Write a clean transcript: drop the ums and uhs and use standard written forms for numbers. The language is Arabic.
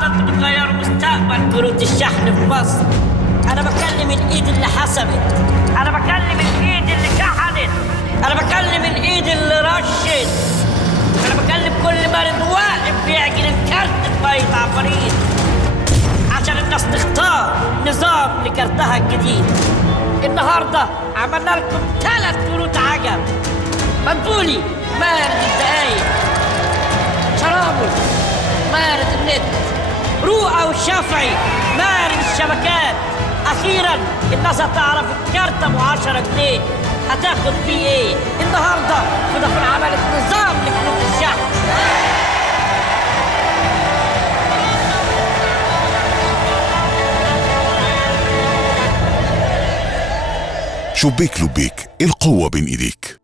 النهارده انتوا بتغيروا مستقبل كروت الشحن في مصر. انا بكلم الايد اللي حسبت، انا بكلم الايد اللي شحنت، انا بكلم الايد اللي رشت، انا بكلم كل مريض واقف بيعجن الكارت ببيت عفاريت عشان الناس تختار نظام لكارتها الجديد. النهارده عملنا لكم 3 كروت عجب: منبولي مارد الدقايق، شرابه مارد النت، رؤى والشافعي مارد الشبكات. اخيرا الناس هتعرف الكارت ابو 10 جنيه هتاخد فيه ايه. النهارده فودافون عملت نظام لكروت الشحن. شبيك لبيك، القوة بين ايديك.